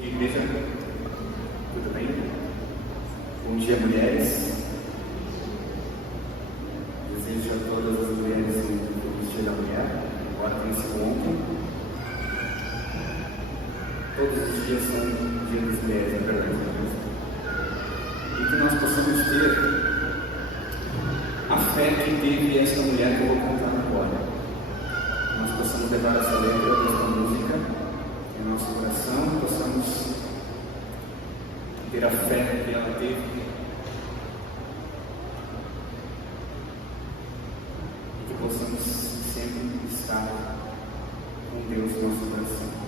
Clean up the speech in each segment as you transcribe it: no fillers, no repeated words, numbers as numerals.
dia, igreja. Tudo bem? Bom dia, mulheres. Desejo a todas as mulheres um feliz dia da mulher. Agora tem sido ontem. Todos os dias são dia das mulheres, é verdade. E que nós possamos ter a fé que teve essa mulher que eu vou contar agora. Nós possamos levar essa letra dessa música em nosso coração, possamos ter a fé que ela teve e que possamos sempre estar com Deus no nosso coração.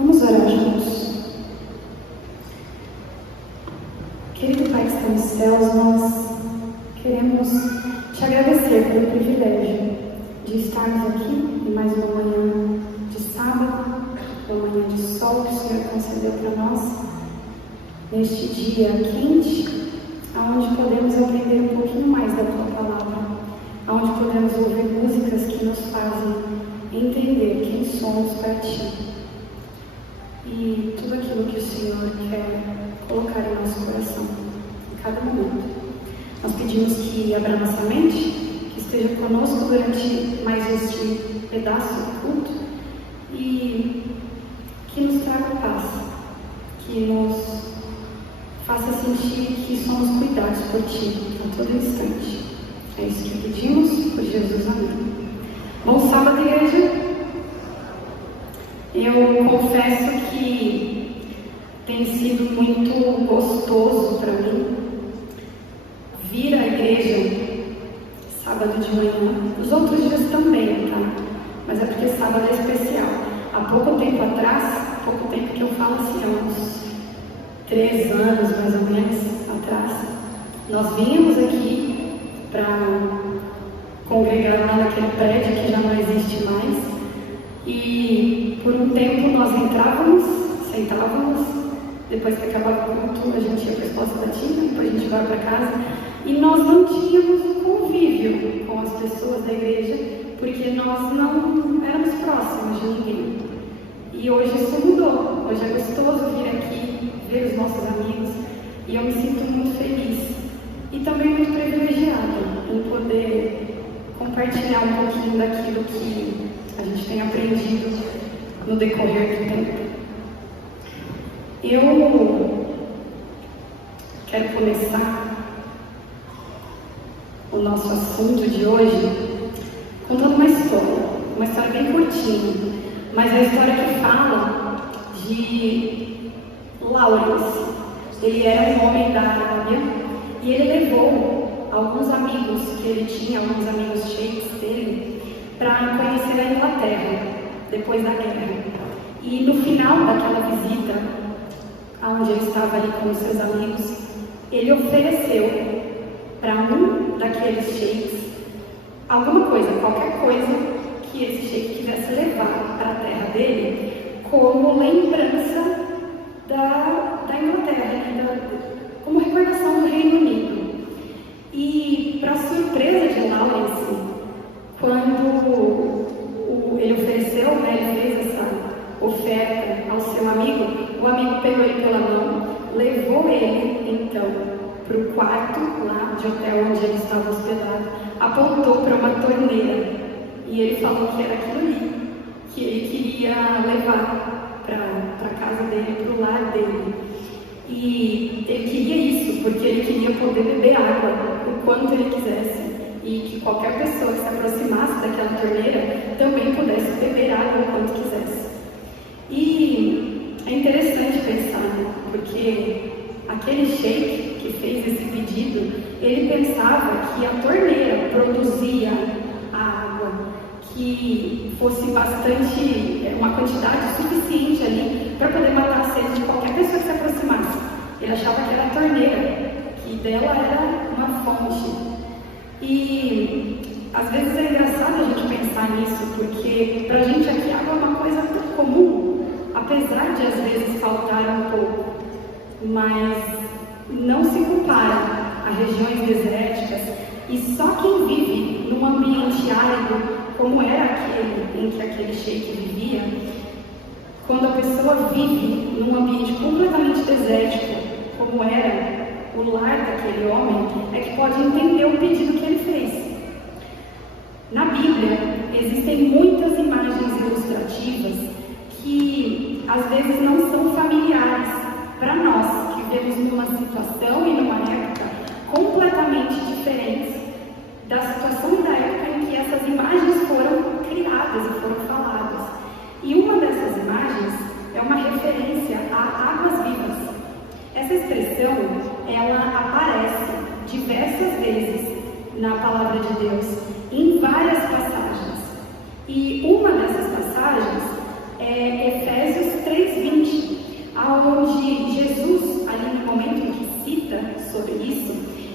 Vamos orar juntos. Querido Pai que está nos céus, nós queremos te agradecer pelo privilégio de estarmos aqui em mais uma manhã sol que o Senhor concedeu para nós neste dia quente, onde podemos aprender um pouquinho mais da Tua Palavra, onde podemos ouvir músicas que nos fazem entender quem somos para Ti e tudo aquilo que o Senhor quer colocar em nosso coração, em cada momento. Nós pedimos que abra nossa mente, que esteja conosco durante mais este pedaço do culto e que nos traga paz, que nos faça sentir que somos cuidados por Ti a todo instante. É isso que pedimos, por Jesus, amém. Bom sábado, igreja. Eu confesso que tem sido muito gostoso para mim vir à igreja sábado de manhã. Os outros dias também, tá? Mas é porque sábado é especial. Há pouco tempo atrás, pouco tempo que eu falo assim, há uns 3 anos mais ou menos atrás, nós vínhamos aqui para congregar lá naquele prédio que já não existe mais, e por um tempo nós entrávamos, sentávamos, depois que acabava o culto a gente ia para a Esposa Latina, depois a gente vai para casa, e nós não tínhamos convívio com as pessoas da igreja, porque nós não éramos próximos de ninguém. E hoje isso mudou. Hoje é gostoso vir aqui, ver os nossos amigos, e eu me sinto muito feliz e também muito privilegiada em poder compartilhar um pouquinho daquilo que a gente tem aprendido no decorrer do tempo. Eu quero começar o nosso assunto de hoje contando uma história bem curtinha, mas a história que fala de Lawrence. Ele era um homem da Arábia e ele levou alguns amigos que ele tinha, alguns amigos sheiks dele, para conhecer a Inglaterra depois da guerra. E no final daquela visita, onde ele estava ali com os seus amigos, ele ofereceu para um daqueles sheiks alguma coisa, qualquer coisa que esse sheik quisesse levar para a terra dele como lembrança da Inglaterra, como recordação do Reino Unido. E, para surpresa de Lawrence, quando ele ofereceu, ele fez essa oferta ao seu amigo, o amigo pegou ele pela mão, levou ele, então, para o quarto lá de hotel onde ele estava hospedado, apontou para uma torneira e ele falou que era aquilo ali que ele queria levar para a casa dele, para o lar dele. E ele queria isso porque ele queria poder beber água o quanto ele quisesse e que qualquer pessoa que se aproximasse daquela torneira também pudesse beber água o quanto quisesse. E é interessante pensar, porque aquele sheik que fez esse pedido, ele pensava que a torneira produzia a água que fosse bastante, uma quantidade suficiente ali para poder matar a sede de qualquer pessoa que se aproximasse. Ele achava que era a torneira, que dela era uma fonte. E às vezes é engraçado a gente pensar nisso, porque pra gente aqui água é uma coisa tão comum, apesar de às vezes faltar um pouco, mas não se compara a regiões desérticas, e só quem vive num ambiente árido como era aquele em que aquele sheik vivia, quando a pessoa vive num ambiente completamente desértico, como era o lar daquele homem, é que pode entender o pedido que ele fez. Na Bíblia, existem muitas imagens ilustrativas que às vezes não são familiares para nós, que vivemos numa situação e numa época completamente diferentes da situação e da época em que essas imagens foram criadas e foram faladas. E uma dessas imagens é uma referência a águas vivas. Essa expressão, ela aparece diversas vezes na Palavra de Deus, em várias passagens. E uma dessas passagens é Efésios 3:20, onde Jesus, ali no momento em que cita sobre isso,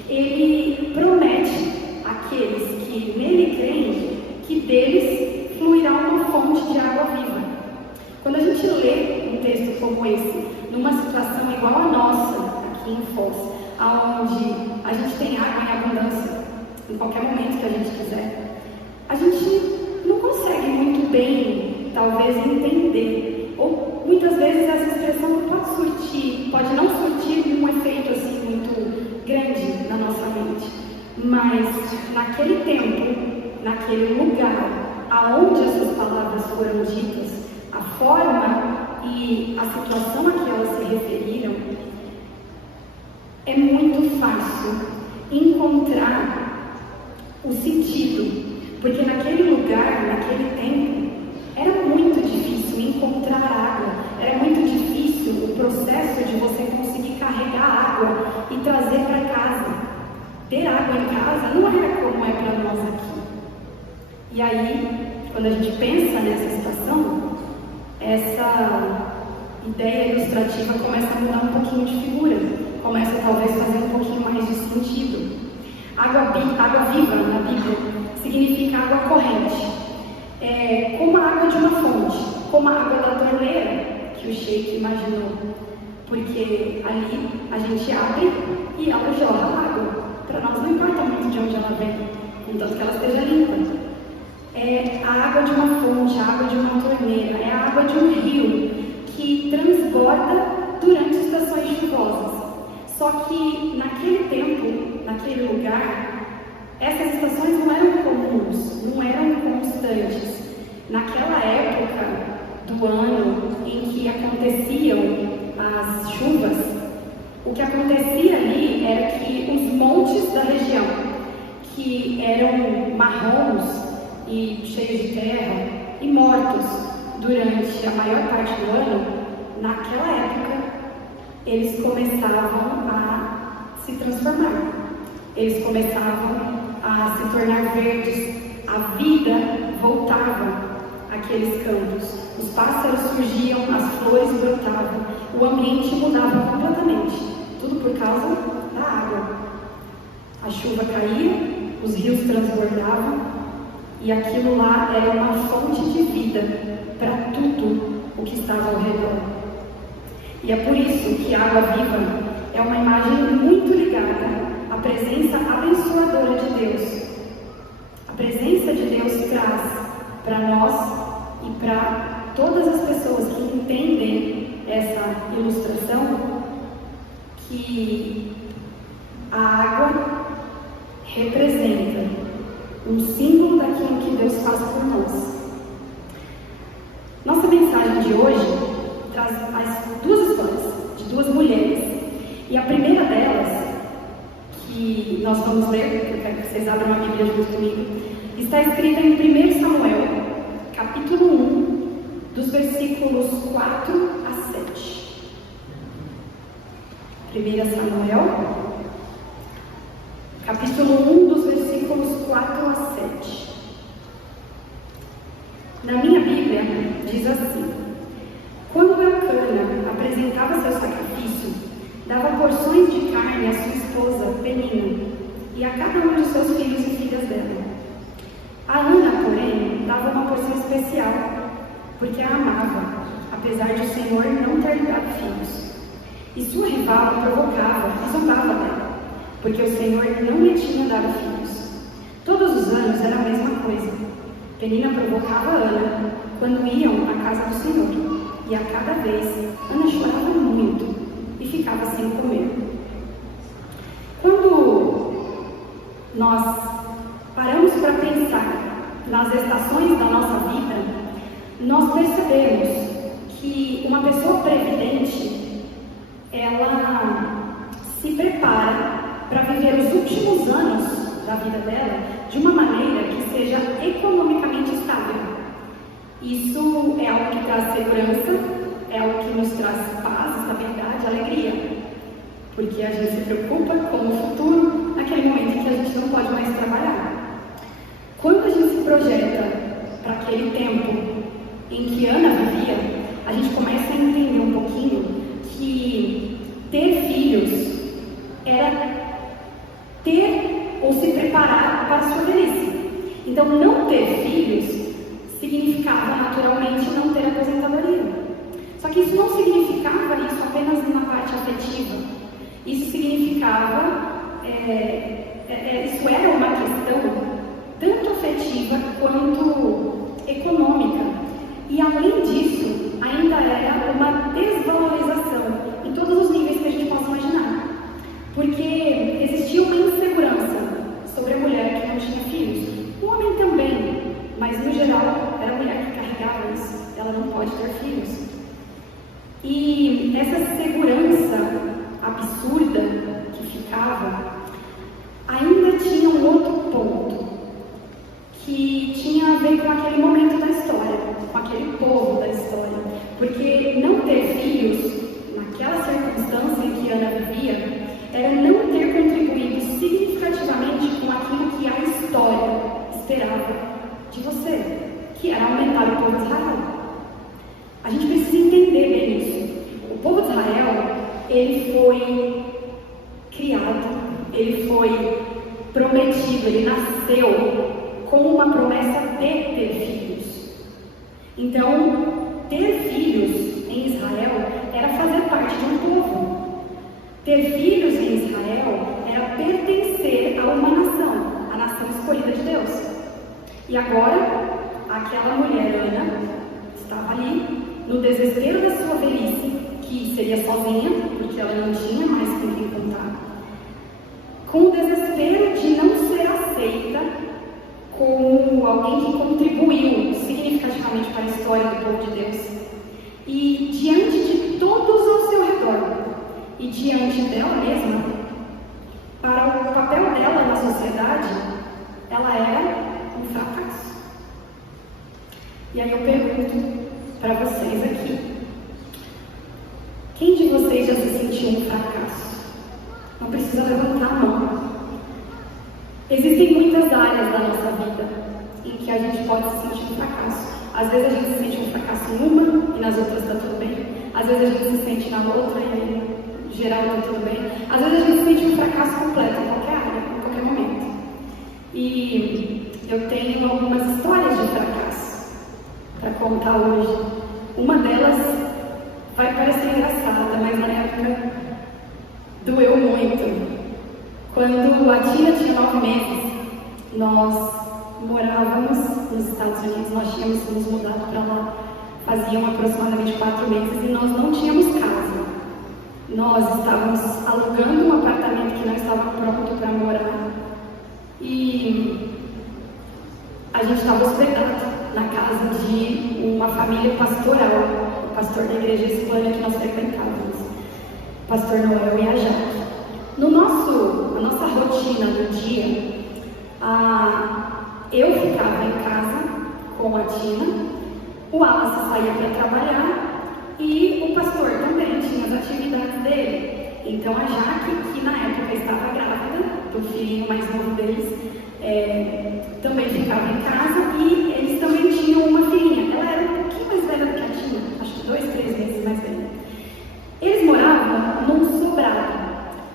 ele promete àqueles que nele creem que deles fluirá uma fonte de água viva. Quando a gente lê um como esse, numa situação igual a nossa, aqui em Foz, onde a gente tem água em abundância, em qualquer momento que a gente quiser, a gente não consegue muito bem, talvez, entender, ou muitas vezes essa expressão pode não surtir um efeito assim muito grande na nossa mente, mas naquele tempo, naquele lugar, aonde essas palavras foram ditas, a forma e a situação a que elas se referiram, é muito fácil encontrar o sentido, porque naquele lugar, naquele tempo, era muito difícil encontrar água, era muito difícil o processo de você conseguir carregar água e trazer para casa. Ter água em casa não era como é para nós aqui. E aí, quando a gente pensa nessa situação, essa ideia ilustrativa começa a mudar um pouquinho de figura, começa talvez a fazer um pouquinho mais de sentido. Água viva na Bíblia significa água corrente, como a água de uma fonte, como a água da torneira que o Sheik imaginou, porque ali a gente abre e ela jorra água. Para nós não importa muito de onde ela vem, contanto que ela esteja limpa. É a água de uma fonte, a água de uma torneira, é a água de um rio que transborda durante estações chuvosas. Só que naquele tempo, naquele lugar, essas estações não eram comuns, não eram constantes. Naquela época do ano em que aconteciam as chuvas, o que acontecia ali era que os montes da região, que eram marrons e cheios de terra e mortos durante a maior parte do ano, naquela época eles começavam a se transformar, eles começavam a se tornar verdes, a vida voltava àqueles campos, os pássaros surgiam, as flores brotavam, o ambiente mudava completamente, tudo por causa da água. A chuva caía, os rios transbordavam, e aquilo lá era uma fonte de vida para tudo o que estava ao redor. E é por isso que a água viva é uma imagem muito ligada à presença abençoadora de Deus. A presença de Deus traz para nós e para todas as pessoas que entendem essa ilustração que a água representa um símbolo daquilo que Deus faz por nós. Nossa mensagem de hoje traz as duas histórias de duas mulheres. E a primeira delas, que nós vamos ler, porque eu quero que vocês abram a Bíblia junto comigo, está escrita em 1 Samuel, capítulo 1, dos versículos 4 a 7. 1 Samuel, capítulo 1, dos versículos 4 a 7. Na minha Bíblia, diz assim: quando Elcana apresentava seu sacrifício, dava porções de carne à sua esposa, Penina, e a cada um de seus filhos e filhas dela. A Ana, porém, dava uma porção especial, porque a amava, apesar de o Senhor não ter dado filhos. E sua rival a provocava e zombava dela, porque o Senhor não lhe tinha dado filhos. Todos os anos era a mesma coisa. Penina provocava Ana quando iam à casa do Senhor, e a cada vez Ana chorava muito e ficava sem comer. Quando nós paramos para pensar nas estações da nossa vida, nós percebemos que uma pessoa previdente, ela se prepara para viver os últimos anos da vida dela de uma maneira que seja economicamente estável. Isso é algo que traz segurança, é algo que nos traz paz, estabilidade, alegria, porque a gente se preocupa com o futuro naquele momento em que a gente não pode mais trabalhar. Quando a gente se projeta para aquele tempo em que Ana vivia, a gente começa a entender um pouquinho que ter filhos era ter ou se preparar para a sua velhice. Então, não ter filhos significava naturalmente não ter aposentadoria. Só que isso não significa apenas na parte afetiva. Isso significava, isso era uma questão tanto afetiva quanto econômica. E além disso, ainda era uma desvalorização em todos os níveis que a gente possa imaginar. Porque existia uma insegurança sobre a mulher que não tinha filhos. O homem também, mas no geral era a mulher que carregava isso. Ela não pode ter filhos. E essa segurança absurda que ficava ainda tinha um outro ponto que tinha a ver com aquele momento da história, com aquele povo da história. Porque não ter filhos, naquela circunstância em que Ana vivia, era não ter contribuído significativamente com aquilo que a história esperava de você, que era aumentar o povo de Israel. A gente precisa entender bem isso. O povo de Israel, ele foi criado, ele foi prometido, ele nasceu com uma promessa de ter filhos. Então, ter filhos em Israel era fazer parte de um povo. Ter filhos em Israel era pertencer a uma nação, a nação escolhida de Deus. E agora, aquela mulher, Ana, estava ali, no desespero da sua velhice, que seria sozinha, porque ela não tinha mais com quem contar, com o desespero de não ser aceita como alguém que contribuiu significativamente para a história do povo de Deus. E diante de todos ao seu redor, e diante dela mesma, para o papel dela na sociedade, ela era um fracasso. E aí eu pergunto para vocês aqui: quem de vocês já se sentiu um fracasso? Não precisa levantar a mão. Existem muitas áreas da nossa vida em que a gente pode se sentir um fracasso. Às vezes a gente se sente um fracasso em uma e nas outras está tudo bem. Às vezes a gente se sente na outra e em geral está tudo bem. Às vezes a gente se sente um fracasso completo em qualquer área, em qualquer momento. E eu tenho algumas histórias de fracasso para contar hoje. Uma delas vai parecer engraçada, mas na época doeu muito. Quando a Tina tinha 9 meses, nós morávamos nos Estados Unidos, nós tínhamos nos mudado para lá, faziam aproximadamente 4 meses e nós não tínhamos casa. Nós estávamos alugando um apartamento que não estava pronto para morar e a gente estava hospedado na casa de uma família pastoral, o pastor da igreja hispânica que nós frequentávamos, o pastor Noel e a Jaque. Na nossa rotina do dia, eu ficava em casa com a Tina, o Wallace saía para trabalhar e o pastor também tinha as atividades dele. Então a Jaque, que na época estava grávida do filhinho mais novo deles, também ficava em casa e eles também tinham uma filhinha. Ela era um pouquinho mais velha do que a Tina, acho que 2, 3 meses mais velha. Eles moravam num sobrado.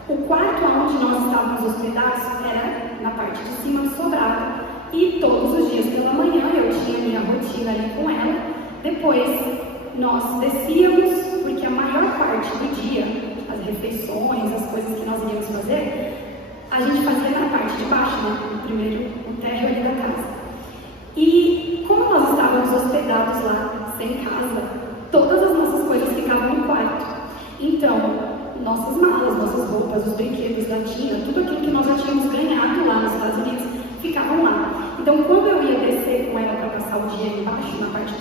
O quarto onde nós estávamos hospedados era na parte de cima do sobrado. E todos os dias pela manhã eu tinha minha rotina ali com ela. Depois nós descíamos, porque a maior parte do dia, as refeições, as coisas que nós íamos fazer, a gente fazia na parte de baixo, né? No térreo ali da casa. E como nós estávamos hospedados lá, sem casa, todas as nossas coisas ficavam no quarto. Então, nossas malas, nossas roupas, os brinquedos da Tina, tudo aquilo que nós já tínhamos ganhado lá nos Estados Unidos, ficavam lá. Então, quando eu ia descer com ela para passar o dia embaixo, na parte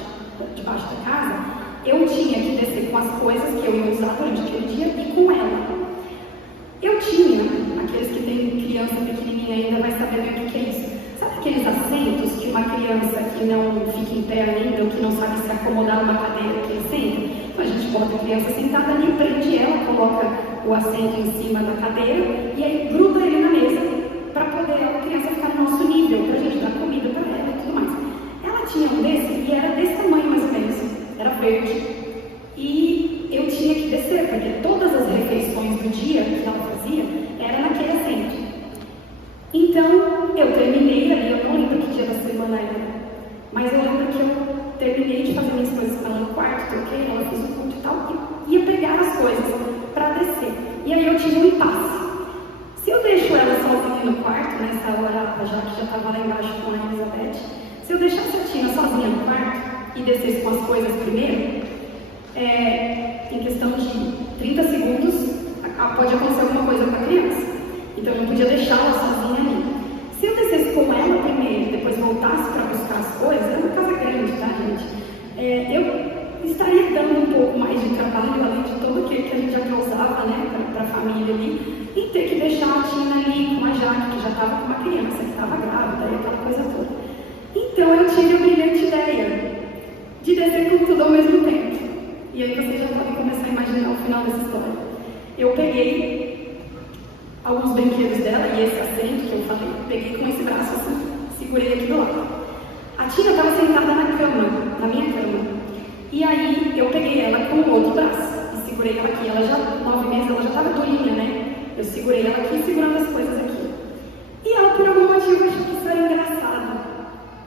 de baixo da casa, eu tinha que descer com as coisas que eu ia usar durante aquele dia e com ela. Eu tinha, aqueles que têm criança pequenininha ainda vai saber bem o que é isso. Sabe aqueles assentos que uma criança que não fica em pé ainda, ou que não sabe se acomodar numa cadeira que ele senta? Então a gente bota a criança sentada ali, prende ela, coloca o assento em cima da cadeira e aí gruda ele na mesa para poder a criança ficar no nosso nível, para a gente dar comida para ela e tudo mais. Ela tinha um desse e era desse tamanho mais ou menos, era verde. E eu tinha que descer, porque todas as refeições do dia que ela fazia era naquele assento. Então, eu terminei ali, eu não lembro que dia da semana era, mas eu lembro que eu terminei de fazer minhas coisas com ela no quarto, troquei, ela fez o culto e tal, e ia pegar as coisas. Se eu deixasse a Tina sozinha no quarto e descesse com as coisas primeiro, em questão de 30 segundos, pode acontecer alguma coisa com a criança. Então eu não podia deixá-la sozinha ali. Se eu descesse com ela primeiro e depois voltasse para buscar as coisas, é uma casa grande, tá, gente? Eu estaria dando um pouco mais de trabalho, além de tudo que a gente já causava, né, para a família ali, e ter que deixar a Tina ali com a Jaque, que já estava com uma criança, que estava grávida, e aquela coisa toda. Então eu tive a brilhante ideia de descer com tudo ao mesmo tempo. E aí vocês já podem começar a imaginar o final dessa história. Eu peguei alguns brinquedos dela, e esse assento que eu falei, peguei com esse braço assim, segurei aqui do lado. A Tina estava sentada na cama, na minha cama. E aí eu peguei ela com o outro braço e segurei ela aqui. Ela já, 9 meses, ela já estava durinha, né? Eu segurei ela aqui, segurando as coisas aqui. E ela, por algum motivo, achou que isso era engraçado.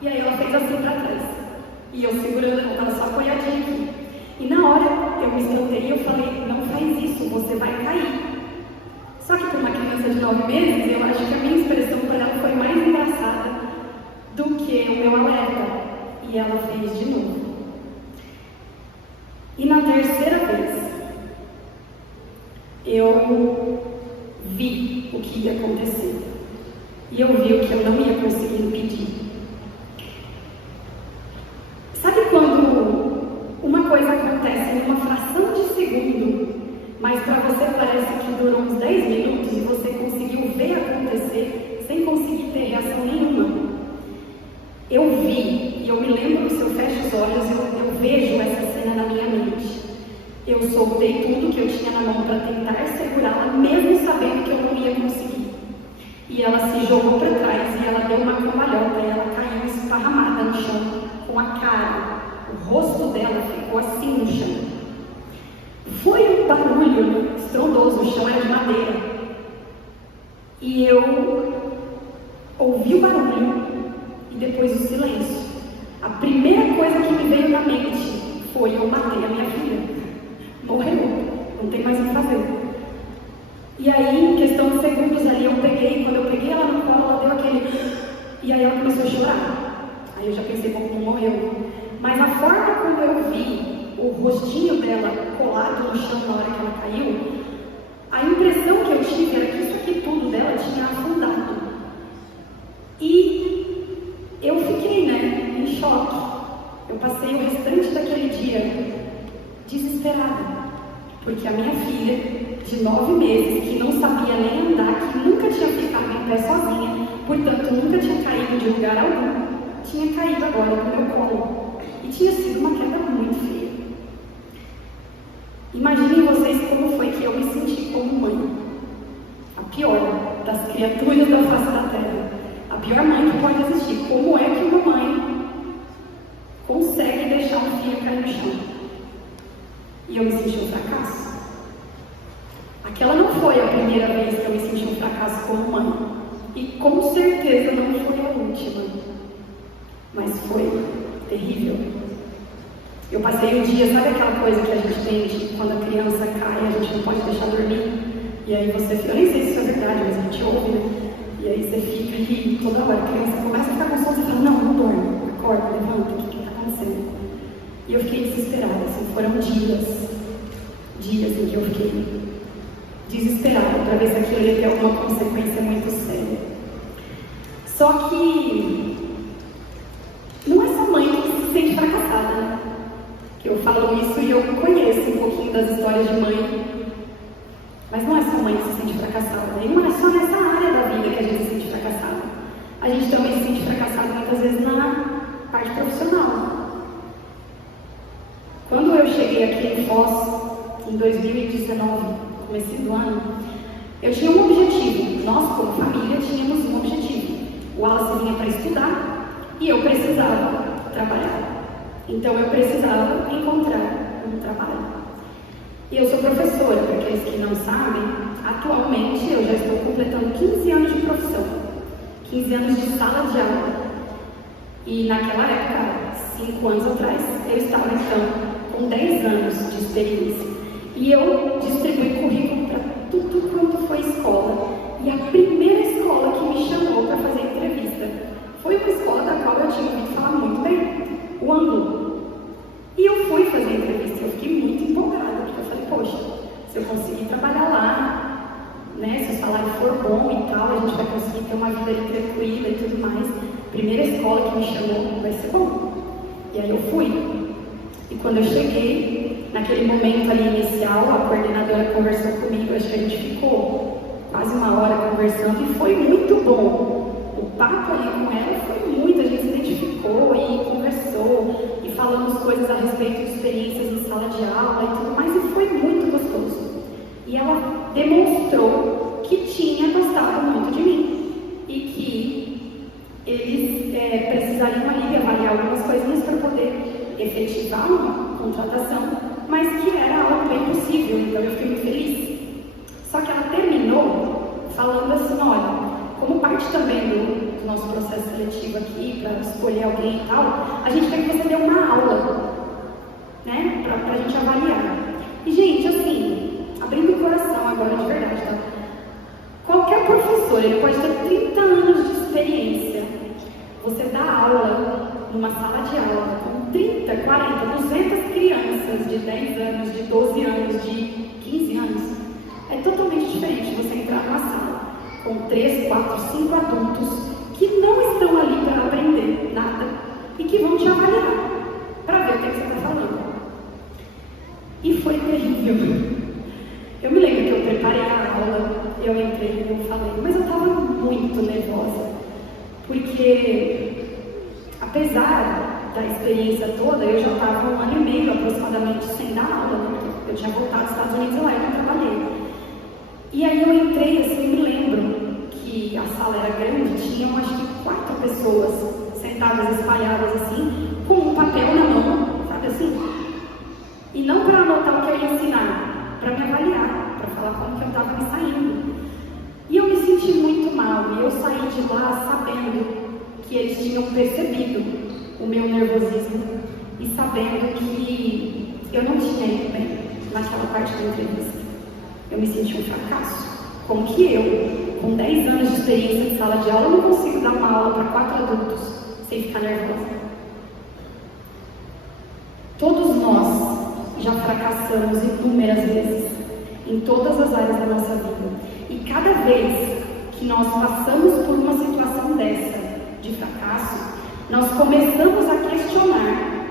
E aí ela fez assim para trás. E eu segurando, ela estava só apoiadinha aqui. E na hora eu me espantei e eu falei, não faz isso, você vai cair. Só que para uma criança de 9 meses, eu acho que a minha expressão para ela foi mais engraçada do que o meu alerta. E ela fez de novo. E na terceira vez, eu vi o que ia acontecer. E eu vi o que eu não ia conseguir impedir. Sabe quando uma coisa acontece em uma fração de segundo, mas para você parece que durou uns 10 minutos e você conseguiu ver acontecer sem conseguir ter reação nenhuma? Eu vi, e eu me lembro que se eu fecho os olhos, eu vejo essa cena na minha mente. Eu soltei tudo que eu tinha na mão para tentar segurá-la, mesmo sabendo que eu não ia conseguir. E ela se jogou para trás e ela deu uma cambalhota e ela caiu esparramada no chão, com a cara. O rosto dela ficou assim no chão. Foi um barulho estrondoso, o chão era de madeira. E eu ouvi o barulho e depois o silêncio. A primeira coisa que me veio na mente foi: eu matei a minha filha. Morreu, não tem mais o que fazer. E aí, em questão de segundos ali, quando eu peguei ela no colo, ela deu aquele... E aí ela começou a chorar. Aí eu já pensei, bom, não morreu. Mas a forma como eu vi o rostinho dela colado no chão na hora que ela caiu, a impressão que eu tive era que isso aqui tudo dela tinha afundado. E eu fiquei, né, em choque. Eu passei o restante daquele dia desesperada, porque a minha filha, de 9 meses, que não sabia nem andar, que nunca tinha ficado em pé sozinha, portanto nunca tinha caído de lugar algum, tinha caído agora no meu colo. E tinha sido uma queda muito feia. Imaginem vocês como foi que eu me senti como mãe. A pior das criaturas da face da terra. A pior mãe que pode existir. Como é que uma mãe consegue deixar um filho cair no chão? E eu me senti um fracasso. Aquela não foi a primeira vez que eu me senti um fracasso como mãe. E com certeza não foi a última. Mas foi terrível. Eu passei um dia, sabe aquela coisa que a gente tem de quando a criança cai, a gente não pode deixar dormir? E aí você fica, eu nem sei se isso é verdade, mas a gente ouve, né? E aí você fica aqui toda hora, a criança começa a ficar com sono, você fala, não dorme, acorda, levanta, o que está acontecendo? E eu fiquei desesperada, assim, foram dias em que eu fiquei desesperada para ver se aquilo ia ter alguma consequência muito séria. Só que não é só mãe que se sente fracassada, né? Que eu falo isso e eu conheço um pouquinho das histórias de mãe, mas não é só mãe que se sente fracassada, e não é só nessa área da vida que a gente se sente fracassada. A gente também se sente fracassada muitas vezes na parte profissional. Quando eu cheguei aqui em Foz, em 2019, comecei do ano, eu tinha um objetivo. Nós, como família, tínhamos um objetivo. O Wallace vinha para estudar e eu precisava trabalhar. Então eu precisava encontrar um trabalho. E eu sou professora, para aqueles que não sabem, atualmente eu já estou completando 15 anos de profissão, 15 anos de sala de aula. E naquela época, 5 anos atrás, eu estava então com 10 anos de experiência. E eu distribuí currículo para tudo quanto foi escola. E a primeira escola que me chamou para fazer entrevista foi uma escola da qual eu tinha ouvido falar muito bem, o ângulo. E eu fui fazer a entrevista, eu fiquei muito empolgada, porque eu falei, poxa, se eu conseguir trabalhar lá, né, se o salário for bom e tal, a gente vai conseguir ter uma vida ali tranquila e tudo mais. Primeira escola que me chamou, vai ser bom. E aí eu fui. E quando eu cheguei, naquele momento ali inicial, a coordenadora conversou comigo, acho que a gente ficou quase uma hora conversando e foi muito bom. O papo ali com ela foi muito, a gente se identificou e conversou e falamos coisas a respeito de experiências em sala de aula e tudo mais, e foi muito gostoso. E ela demonstrou que tinha gostado muito de mim e que eles precisariam ali avaliar algumas coisinhas para poder efetivar uma contratação, mas que era algo bem possível, então eu fiquei muito feliz. Só que ela terminou falando assim, olha, como parte também do nosso processo seletivo aqui, para escolher alguém e tal, a gente quer que você dê uma aula, né, para a gente avaliar. E, gente, assim, abrindo o coração agora de verdade, tá? Qualquer professor, ele pode ter 30 anos de experiência. Você dá aula numa sala de aula com 30, 40, 200 crianças de 10 anos, de 12 anos, de 15 anos. É totalmente diferente você entrar numa sala com 3, 4, 5 adultos que não estão ali para aprender nada e que vão te avaliar para ver o que você está falando. E foi terrível. Eu me lembro que eu preparei a aula, eu entrei e eu falei, mas eu estava muito nervosa, porque apesar da experiência toda, eu já estava 1 ano e meio aproximadamente sem dar aula, né? Eu tinha voltado dos Estados Unidos e lá eu não trabalhei. E aí eu entrei, assim, me lembro que a sala era grande, tinham acho que 4 pessoas sentadas, espalhadas assim, com um papel na mão, sabe assim? E não para anotar o que eu ia ensinar, para me avaliar, para falar como que eu estava me saindo. E eu me senti muito mal, e eu saí de lá sabendo que eles tinham percebido o meu nervosismo e sabendo que eu não tinha ido bem naquela parte da entrevista. Eu me senti um fracasso. Como que eu, com 10 anos de experiência em sala de aula, não consigo dar uma aula para 4 adultos sem ficar nervosa? Todos nós já fracassamos inúmeras vezes, em todas as áreas da nossa vida. E cada vez que nós passamos por uma situação dessa, de fracasso, nós começamos a questionar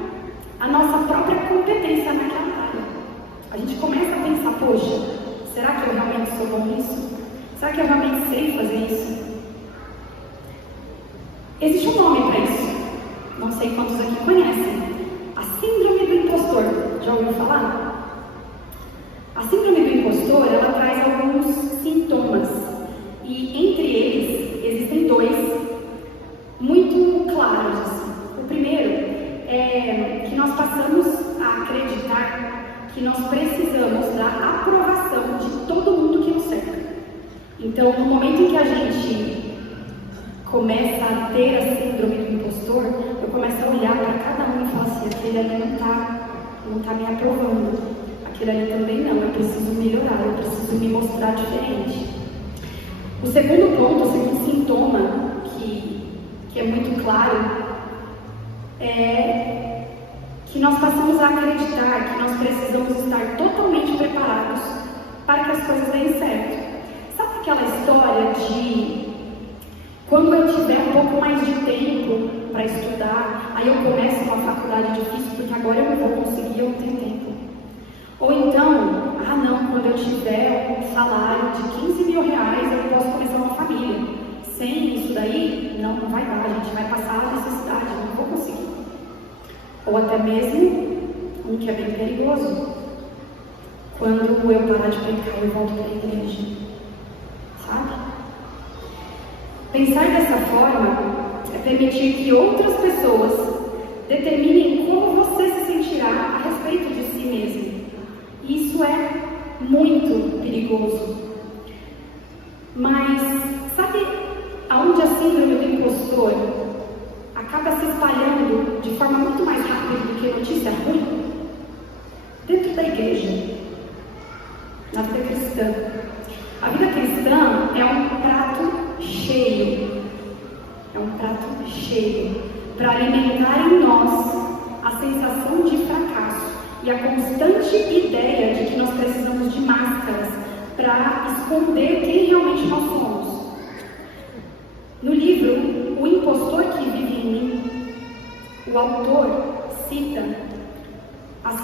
a nossa própria competência naquela área. A gente começa a pensar, poxa, será que eu realmente sou bom nisso? Será que eu realmente sei fazer isso? Existe um nome para isso. Não sei quantos aqui conhecem. A síndrome do impostor. Já ouviu falar? A síndrome do impostor, ela traz alguns sintomas. E entre eles, existem 2 muito claros. O primeiro é que nós passamos a acreditar que nós precisamos da aprovação de todo mundo que nos cerca. Então, no momento em que a gente começa a ter a síndrome do impostor, eu começo a olhar para cada um e falar assim, aquele ali não tá me aprovando, aquele ali também não, eu preciso melhorar, eu preciso me mostrar diferente. O segundo ponto, o segundo sintoma que é muito claro, é que nós passamos a acreditar que nós precisamos estar totalmente preparados para que as coisas deem certo. Sabe aquela história de quando eu tiver um pouco mais de tempo para estudar, aí eu começo uma faculdade difícil porque agora eu não vou conseguir, eu não tenho tempo. Ou então, não, quando eu tiver um salário de 15 mil reais eu posso começar uma família. Sem isso daí, não vai dar, a gente vai passar a necessidade, eu não vou conseguir. Ou até mesmo, um que é bem perigoso, quando eu parar de pecar, eu volto para a igreja, sabe? Pensar dessa forma é permitir que outras pessoas determinem como você se sentirá a respeito de si mesmo. E isso é muito perigoso. Mas, sabe aonde a síndrome do impostor acaba se espalhando de forma muito mais rápida do que notícia ruim? Dentro da igreja, na vida cristã. A vida cristã é um prato cheio. É um prato cheio cheio para alimentar em nós a sensação de fracasso e a constante ideia de que nós precisamos de máscaras para esconder quem realmente nós somos. No livro O Impostor que Vive em Mim, o autor cita o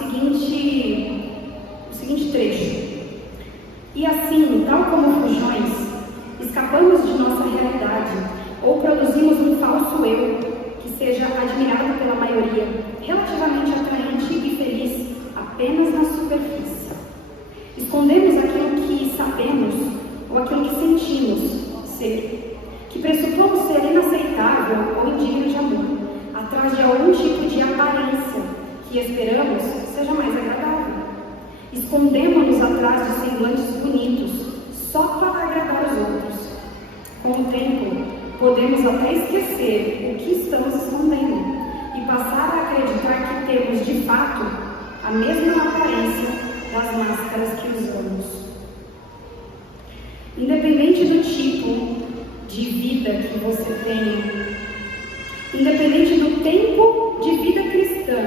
seguinte trecho: e assim, tal como fujões, escapamos de nossa realidade ou produzimos um falso eu que seja admirado pela maioria, relativamente atraente e feliz apenas na superfície. Escondemos aquilo que sabemos ou aquilo que sentimos ser, que pressupomos ser inaceitável ou indigno de amor, atrás de algum tipo de aparência que esperamos seja mais agradável. Escondemos-nos atrás de semblantes bonitos, só para agradar os outros. Com o tempo, podemos até esquecer o que estamos escondendo e passar a acreditar que temos, de fato, a mesma aparência das máscaras que usamos. Independente do tipo de vida que você tenha, independente do tempo de vida cristã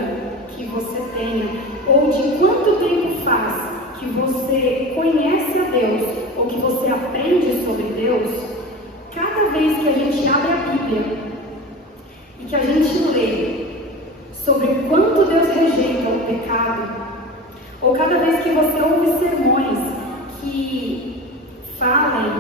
que você tenha, ou de quanto tempo faz que você conhece a Deus, ou que você aprende sobre Deus, cada vez que a gente abre a Bíblia e que a gente lê sobre o quanto Deus rejeita o pecado, ou cada vez que você ouve sermões que falem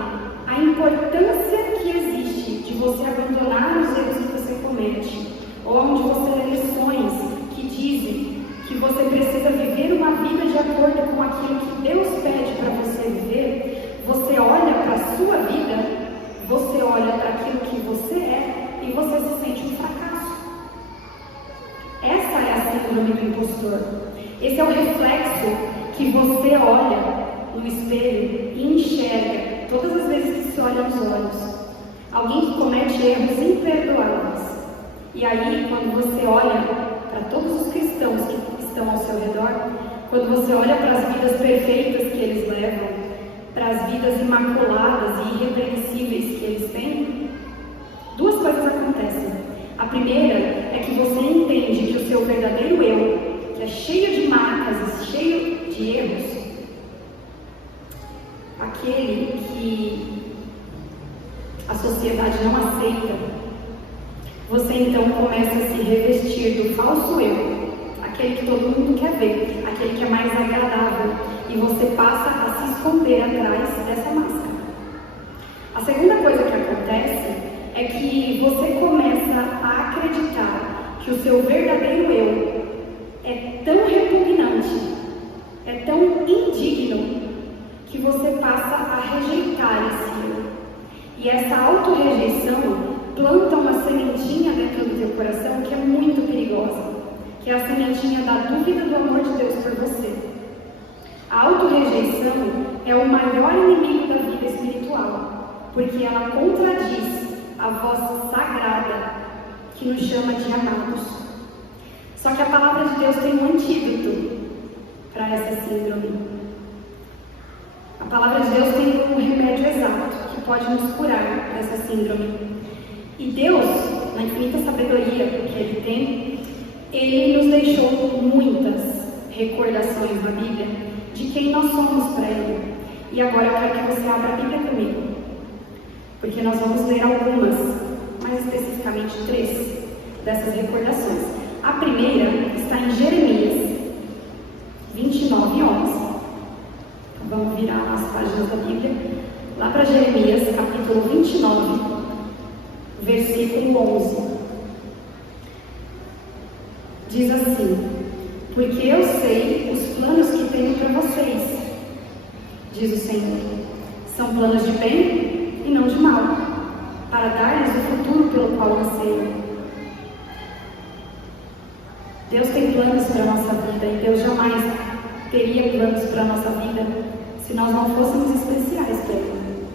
a importância que existe de você abandonar os erros que você comete, ou onde você lê lições que dizem que você precisa viver uma vida de acordo com aquilo que Deus pede para você viver, você olha para a sua vida, você olha para aquilo que você é e você se sente um fracasso. Essa é a síndrome do impostor. Esse é o reflexo que você olha no espelho e enxerga todas as vezes que se olha nos olhos. Alguém que comete erros imperdoáveis. E aí, quando você olha para todos os cristãos que estão ao seu redor, quando você olha para as vidas perfeitas que eles levam, para as vidas imaculadas e irrepreensíveis que eles têm, duas coisas acontecem. A primeira é que você entende que o seu verdadeiro eu, que é cheio de marcas e cheio de erros, aquele que a sociedade não aceita, você então começa a se revestir do falso eu, aquele que todo mundo quer ver, aquele que é mais agradável, e você passa a se esconder atrás dessa máscara. A segunda coisa que acontece é que você começa a acreditar que o seu verdadeiro eu é tão repugnante, é tão indigno, que você passa a rejeitar esse eu. E essa auto-rejeição planta uma sementinha dentro do teu coração que é muito perigosa, que é a sementinha da dúvida do amor de Deus por você. A auto-rejeição é o maior inimigo da vida espiritual, porque ela contradiz a voz sagrada que nos chama de amados. Só que a palavra de Deus tem um antídoto para essa síndrome. A palavra de Deus tem um remédio exato que pode nos curar dessa síndrome. E Deus, na infinita sabedoria que Ele tem, Ele nos deixou muitas recordações da Bíblia de quem nós somos para Ele. E agora eu quero que você abra a Bíblia comigo, porque nós vamos ler algumas, mais especificamente 3 dessas recordações. A primeira está em Jeremias 29:11. Vamos virar as páginas da Bíblia, lá para Jeremias, capítulo 29, versículo 11. Diz assim: porque eu sei os planos que tenho para vocês, diz o Senhor. São planos de bem e não de mal, para dar-lhes o futuro pelo qual anseiam. Deus tem planos para a nossa vida, e Deus jamais teria planos para a nossa vida se nós não fôssemos especiais para Ele.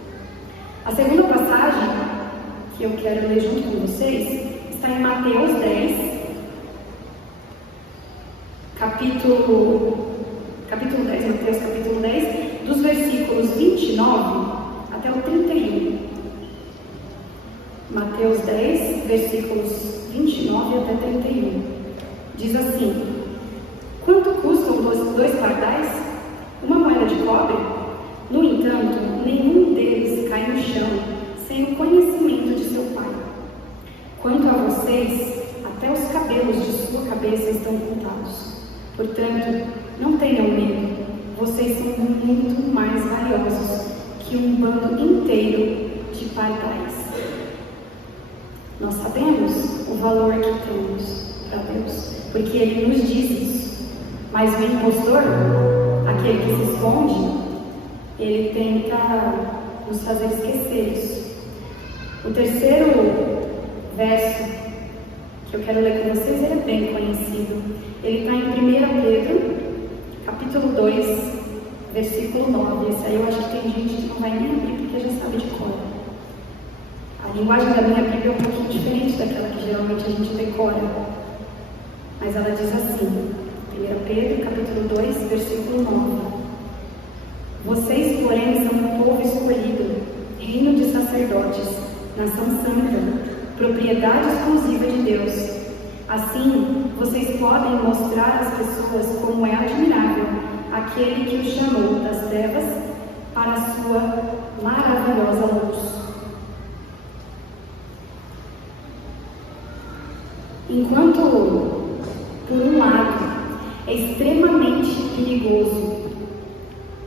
A segunda passagem que eu quero ler junto com vocês está em Mateus 10, capítulo 10, Mateus capítulo 10, dos versículos 29 até o 31. Mateus 10, versículos 29 até 31. Diz assim: quanto custam dois pardais? Uma moeda de cobre? No entanto, nenhum deles cai no chão sem o conhecimento de seu Pai. Quanto a vocês, até os cabelos de sua cabeça estão contados. Portanto, não tenham medo, vocês são muito mais valiosos que um bando inteiro de pardais. Nós sabemos o valor que temos para Deus, porque Ele nos diz isso. Mas o impostor, aquele que se esconde, ele tenta nos fazer esquecer isso. O terceiro verso que eu quero ler com vocês, ele é bem conhecido. Ele está em 1 Pedro, capítulo 2, versículo 9. Esse aí eu acho que tem gente que não vai nem abrir porque já sabe de cor. A linguagem da minha Bíblia é um pouquinho diferente daquela que geralmente a gente decora. Mas ela diz assim, 1 Pedro, capítulo 2, versículo 9. Vocês, porém, são um povo escolhido, reino de sacerdotes, nação santa, propriedade exclusiva de Deus. Assim, vocês podem mostrar às pessoas como é admirável aquele que o chamou das trevas para a sua maravilhosa luz. Enquanto, por um lado, é extremamente perigoso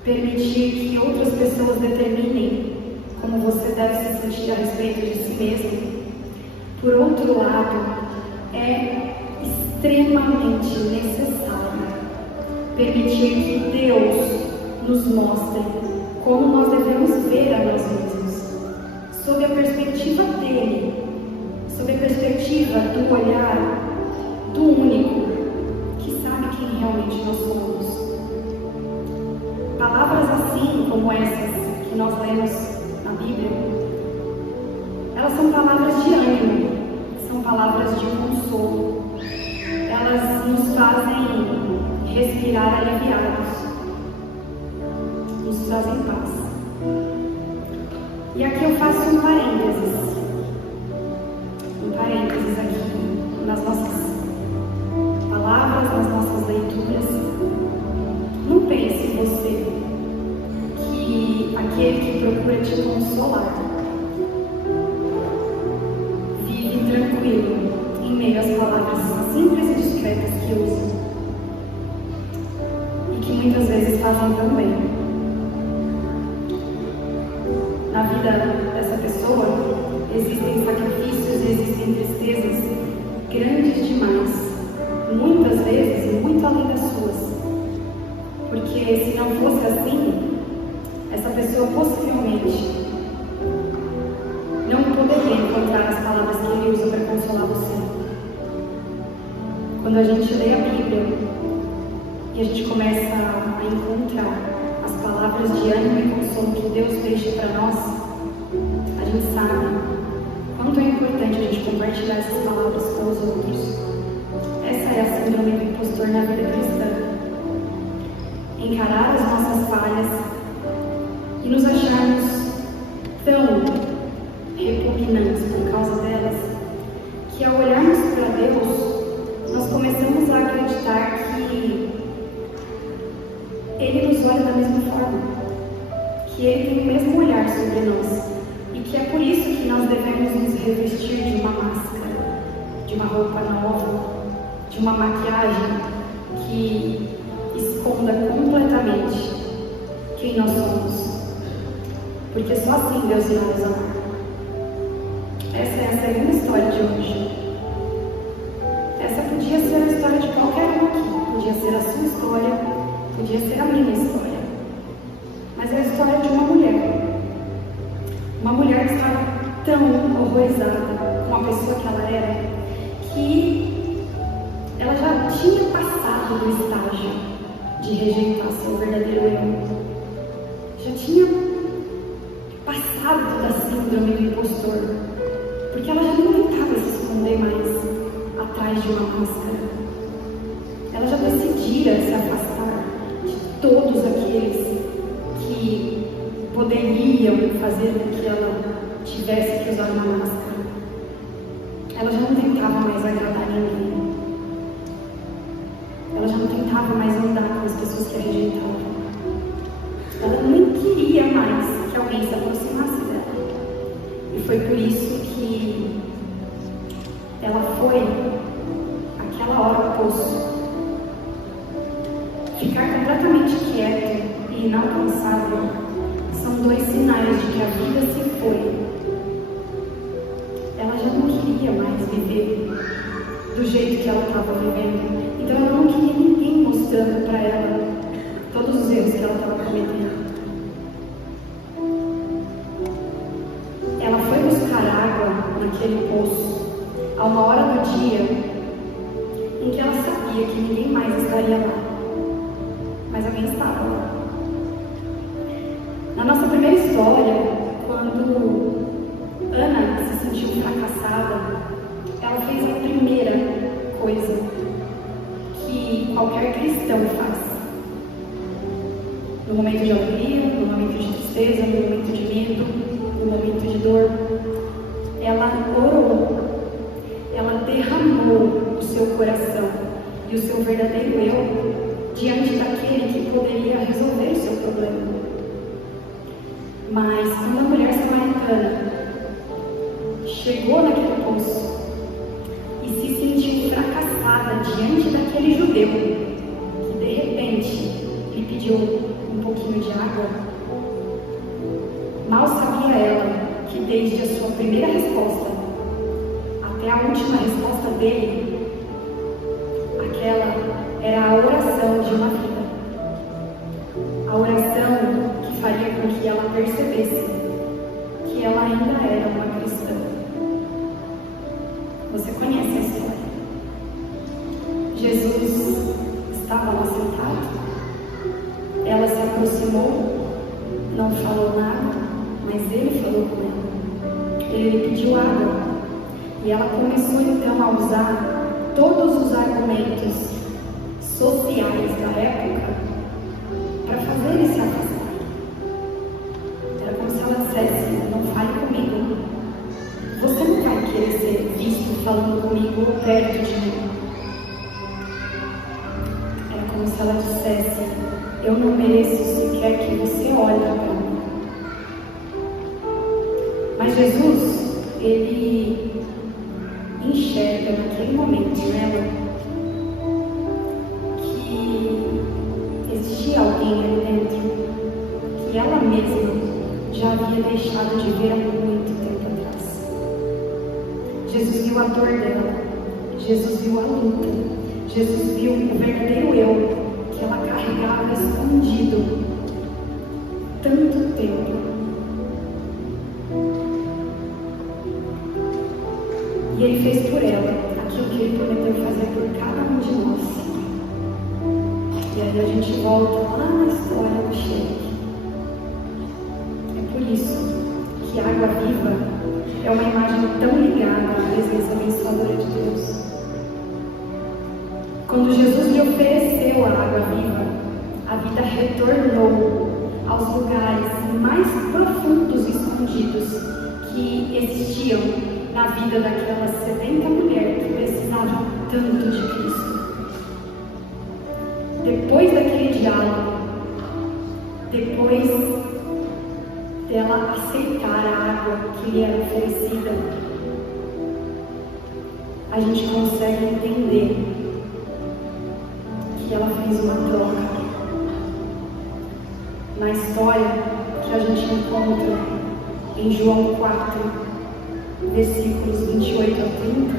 permitir que outras pessoas determinem como você deve se sentir a respeito de si mesmo, por outro lado, é extremamente necessário permitir que Deus nos mostre como nós devemos ver a nós mesmos, sob a perspectiva dele, sob a perspectiva do olhar do único que sabe quem realmente nós somos. Palavras assim como essas que nós lemos na Bíblia, elas são palavras de ânimo, são palavras de consolo. Elas nos fazem respirar aliviados, nos trazem paz. E aqui eu faço um parênteses aqui nas nossas palavras, nas nossas leituras. Não pense você que aquele que procura te consolar vive tranquilo em meio às palavras simples e discretas que usa e que muitas vezes fazem tão bem. Na vida dessa pessoa existem sacrifícios, existem tristezas grandes demais, muitas vezes muito além das suas. Porque se não fosse assim, essa pessoa possivelmente não poderia encontrar as palavras que ele usa para consolar você. Quando a gente lê a Bíblia e a gente começa a encontrar as palavras de ânimo e consolo que Deus deixa para nós, a gente sabe quanto é importante a gente compartilhar essas palavras com os outros. Essa é a síndrome do impostor na vida cristã. Encarar as nossas falhas e nos acharmos tão repugnantes por causa delas, que ao olharmos para Deus, nós começamos a acreditar que Ele nos olha da mesma forma, que Ele tem o mesmo olhar sobre nós, e que é por isso que nós devemos nos revestir de uma máscara, de uma roupa nova, de uma maquiagem que esconda completamente quem nós somos, porque só assim Deus irá nos amar. Essa é a segunda história de hoje. Essa podia ser a história de qualquer um aqui, podia ser a sua história, podia ser a minha história, mas é a história de uma mulher que estava tão horrorizada com a pessoa que ela era, que ela já tinha passado do estágio de rejeitar seu verdadeiro eu, já tinha passado da síndrome do impostor, porque ela já não tentava se esconder mais atrás de uma máscara. Ela já decidira se afastar de todos aqueles que poderiam fazer com que ela tivesse que usar uma máscara. aguentava mais andar com as pessoas que a rejeitavam. Ela não queria mais que alguém se aproximasse dela. E foi por isso que ela foi àquela hora do poço. Ficar completamente quieto e inalcançável são dois sinais de que a vida se foi. Ela já não queria mais viver do jeito que ela estava vivendo. Então ela não queria ninguém mostrando para ela todos os erros que ela estava cometendo. Ela foi buscar água naquele poço a uma hora do dia em que ela sabia que ninguém mais estaria lá. Mas alguém estava lá. Na nossa primeira história, quando Ana se sentiu fracassada, ela fez a primeira coisa que qualquer cristão faz. No momento de alegria, no momento de tristeza, no momento de medo, no momento de dor, ela orou, ela derramou o seu coração e o seu verdadeiro eu diante daquele que poderia resolver o seu problema. Mas quando a mulher samaritana chegou naquele poço e se sentiu fracassada diante daquele judeu que de repente lhe pediu um pouquinho de água, mal sabia ela que desde a sua primeira resposta até a última resposta dele, aquela era a oração de uma vida. A oração que faria com que ela percebesse que ela ainda era uma cristã. Você conhece a história? Jesus estava lá sentado. Ela se aproximou, não falou nada, mas ele falou com ela. Ele lhe pediu água. E ela começou então a usar todos os argumentos sociais da época para fazer ele se afastar. Era como se ela dissesse: não fale comigo, você não vai querer ser visto falando comigo perto de mim. Era como se ela dissesse: eu não mereço sequer que você olhe para mim. Mas Jesus, ele enxerga naquele momento nela existia alguém ali dentro que ela mesma já havia deixado de ver há muito tempo atrás. Jesus viu a dor dela, Jesus viu a luta, Jesus viu o verdadeiro eu que ela carregava escondido tanto tempo. E ele fez por ela aquilo que ele prometeu fazer por cada um de nós. E aí a gente volta lá na história do Sheik. É por isso que a água viva é uma imagem tão ligada à presença abençoadora de Deus. Quando Jesus lhe ofereceu a água viva, a vida retornou aos lugares mais profundos e escondidos que existiam na vida daquela sedenta mulher que precisava tanto de Cristo. Depois daquele diálogo, depois dela aceitar a água que lhe era oferecida, a gente consegue entender que ela fez uma troca. Na história que a gente encontra em João 4, versículos 28 a 30,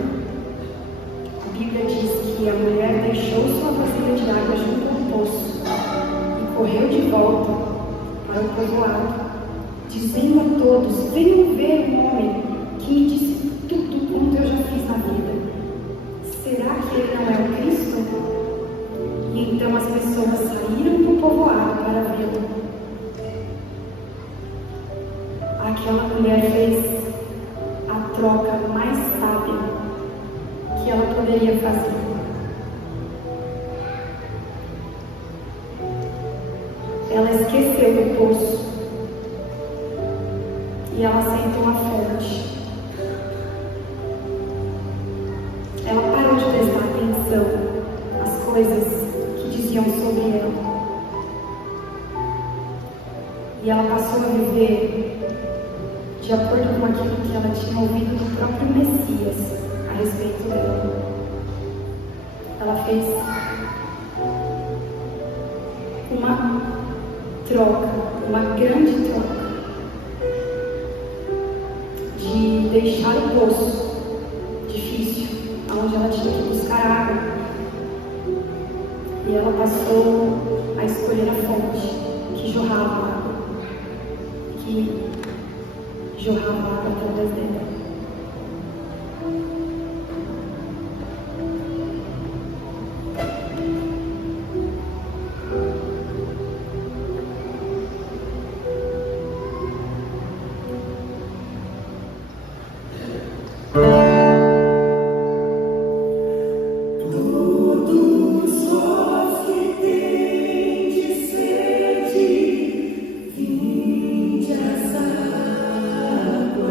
a Bíblia diz que a mulher deixou sua vasilha de água junto ao poço e correu de volta para o povoado, dizendo a todos: venham ver um homem que me disse tudo quanto eu já fiz na vida. Será que ele não é o Cristo? E então as pessoas saíram para o povoado para vê-lo. Aquela mulher fez a troca mais sábia que ela poderia fazer. Ela esqueceu do poço e ela sentou à fonte. Ela parou de prestar atenção às coisas que diziam desciam sobre ela. E ela passou a viver de acordo com aquilo que ela tinha ouvido do próprio Messias a respeito dela. Ela fez uma troca, uma grande troca, de deixar o poço difícil, onde ela tinha que buscar água, e ela passou a escolher a fonte que jorrava água, que jorrava água através dela. Vinde essa água.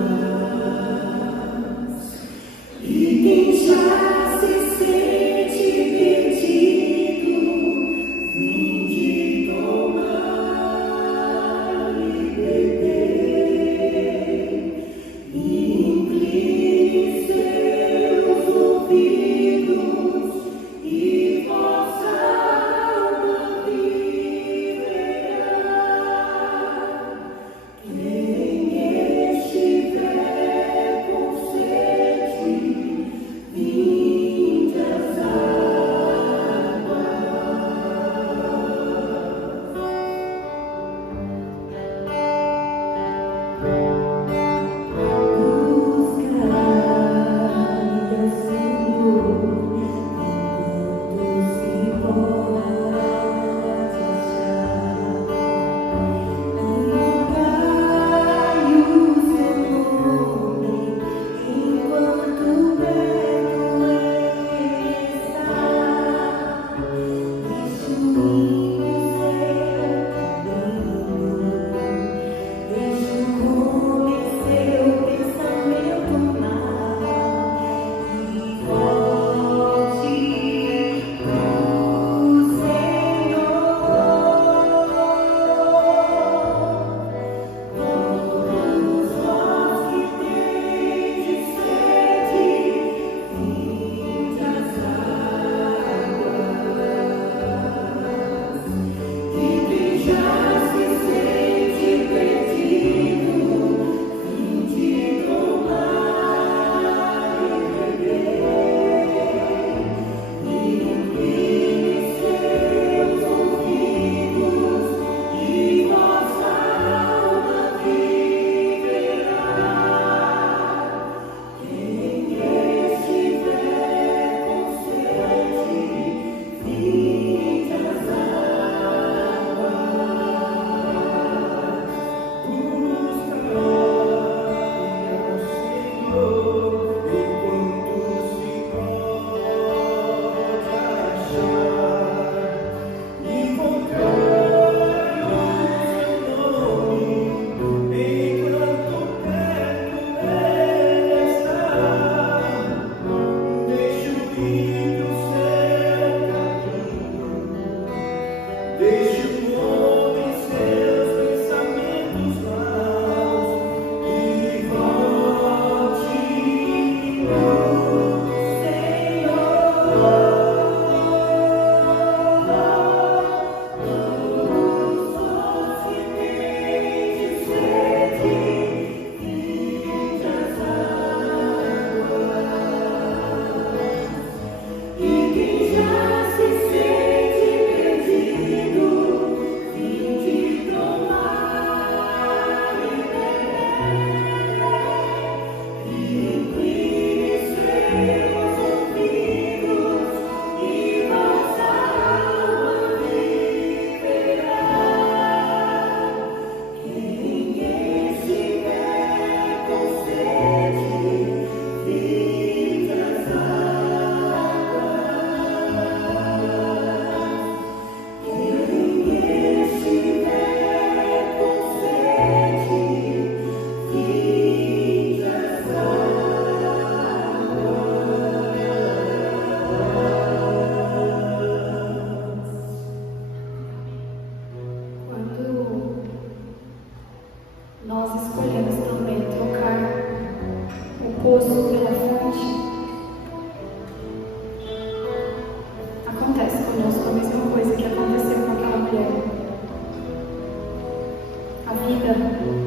vida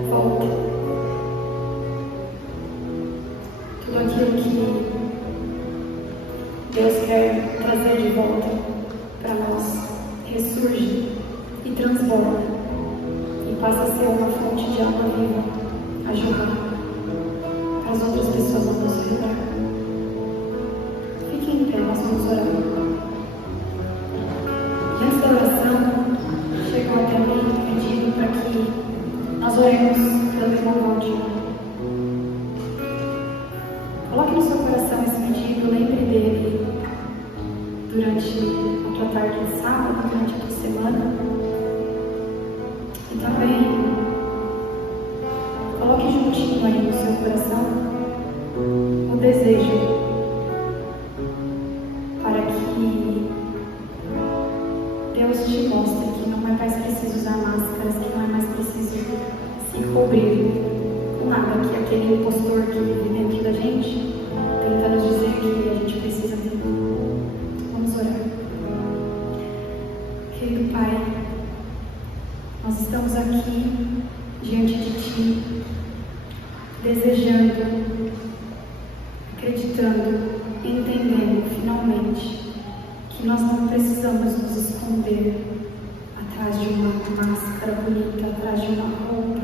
volte. Tudo aquilo que Deus quer trazer de volta para nós ressurge e transborda e passa a ser uma fonte de água viva a jorrar para as outras pessoas ao nosso redor. Fiquem em pé, nós vamos orar. E antes da oração, chegou até mim pedindo para que nós oremos pelo irmão Valdir. Coloque no seu coração esse pedido, lembre dele durante a tua tarde de sábado, durante a tua semana. E também coloque juntinho aí no seu coração o desejo para que Deus te mostre que não é mais preciso usar máscaras, que não é mais preciso se cobrir com nada, que aquele impostor que vive dentro da gente tenta nos dizer que a gente precisa viver. Vamos orar. Querido Pai, nós estamos aqui diante de Ti, desejando, acreditando, entendendo finalmente que nós não precisamos nos esconder atrás de uma máscara bonita, atrás de uma roupa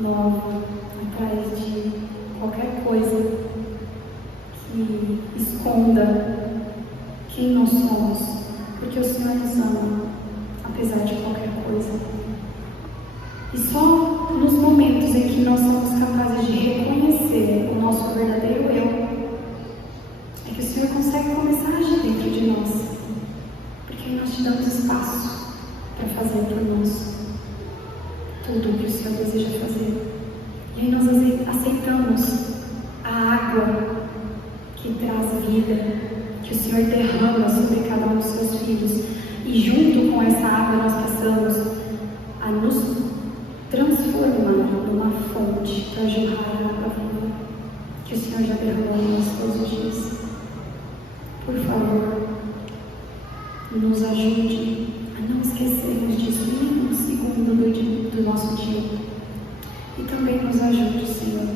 nova, atrás de qualquer coisa que esconda quem nós somos, porque o Senhor nos ama, apesar de qualquer coisa. E só nos momentos em que nós somos capazes de reconhecer o nosso verdadeiro eu, é que o Senhor consegue começar a agir dentro de nós, porque aí nós te damos espaço para fazer por nós tudo o que o Senhor deseja fazer. E aí nós aceitamos a água que traz vida, que o Senhor derrama sobre cada um dos seus filhos. E junto com essa água nós passamos a nos transformar numa fonte para jorrar a água viva que o Senhor já derramou em nós todos os dias. Por favor, nos ajude a não esquecermos disso nem um segundo do nosso dia. E também nos ajude, Senhor,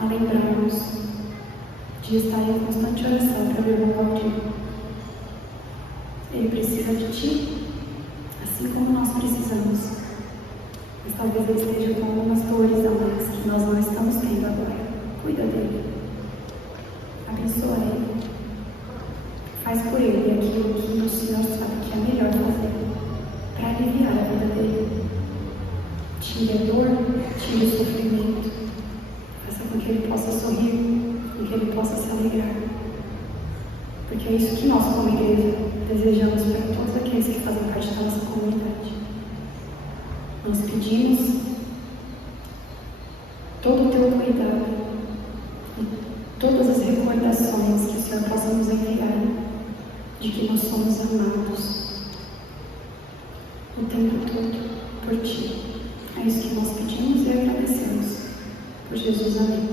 a lembrarmos de estar em constante oração para o irmão Valdir. Ele precisa de Ti, assim como nós precisamos. Mas talvez ele esteja com algumas dores a mais que nós não estamos tendo agora. Cuida dele. Abençoa ele. Faz por ele aquilo que o Senhor sabe que é melhor fazer para aliviar a vida dele. Tire a dor, tire o sofrimento. Faça com que ele possa sorrir, com que ele possa se alegrar. Porque é isso que nós, como igreja, desejamos para todos aqueles que fazem parte da nossa comunidade. Nós pedimos todo o Teu cuidado e todas as recordações que o Senhor possa nos enviar de que nós somos amados o tempo todo por Ti. É isso que nós pedimos e agradecemos. Por Jesus, amém.